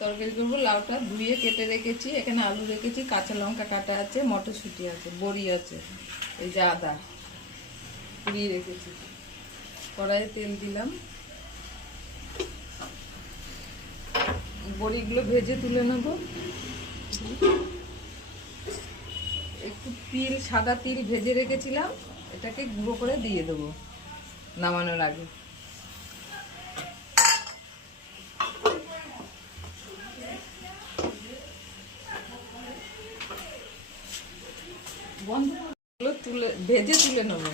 তরকারি করবো। লাউটা ধুয়ে কেটে রেখেছি, এখানে আলু রেখেছি, কাঁচা লঙ্কা কাটা আছে, মটরশুঁটি আছে, বড়ি আছে, এই যে আদা পুড়িয়ে রেখেছি। কড়াইয়ে তেল দিলাম, বড়িগুলো ভেজে তুলে নেব। একটু তিল, সাদা তিল ভেজে রেখেছিলাম, এটাকে গুঁড়ো করে দিয়ে দেবো নামানোর আগে। বন্ধগুলো তুলে ভেজে তুলে নেবো।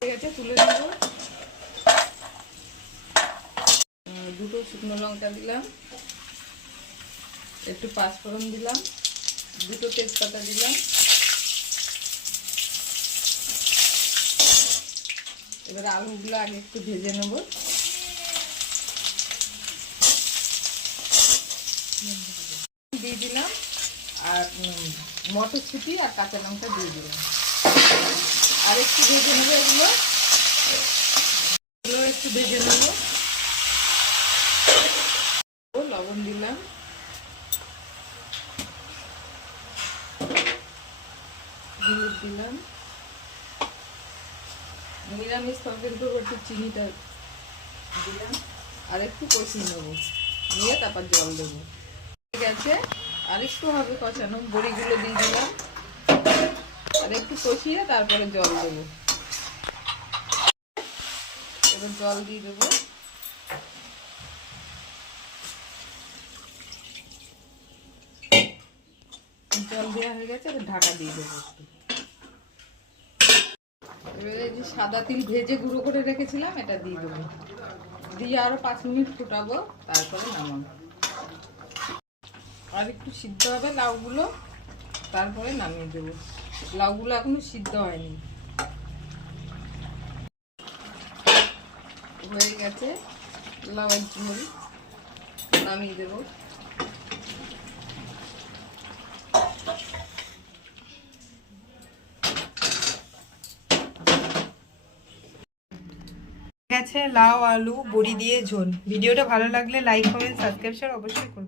ঠিক আছে, তুলে নেব। দুটো শুকনো লঙ্কা দিলাম, একটু পাঁচফোড়ন দিলাম, দুটো তেজপাতা দিলাম। এবার আলুগুলো আগে একটু ভেজে নেব। দিয়ে দিলাম, আর মটরশুঁটি আর কাঁচা লঙ্কা দিয়ে দিলাম। আর একটু ভেজে নেবো, এগুলো একটু ভেজে নেবো। লবণ দিলাম, হলুদ দিলাম। নিরামিষ তরকারি করবো, একটু চিনিটা দিলাম, আর একটু কষিয়ে নেবো, নিয়ে তারপর জল দেবো। ঠিক আছে, আর একটু হবে কষানো। বড়িগুলো দিয়ে দিলাম, আর একটু কষিয়ে তারপরে জল দেবো। এবার জল দিয়ে দেবো। জল দেওয়া হয়ে গেছে, এবার ঢাকা দিয়ে দেবো একটু। এবারে যে সাদা তিল ভেজে গুঁড়ো করে রেখেছিলাম, এটা দিয়ে দেবো। দিয়ে আরো 5 মিনিট ফুটাবো, তারপরে নামাবো। আর একটু সিদ্ধ হবে লাউগুলো, তারপরে নামিয়ে দেবো। লাউগুলো এখনো সিদ্ধ হয়নি। হয়ে গেছে লাউয়ের ঝোল, নামিয়ে দেবো। গেছে লাউ আলু বড়ি দিয়ে ঝোল। ভিডিওটা ভালো লাগলে লাইক কমেন্ট সাবস্ক্রাইব অবশ্যই করুন।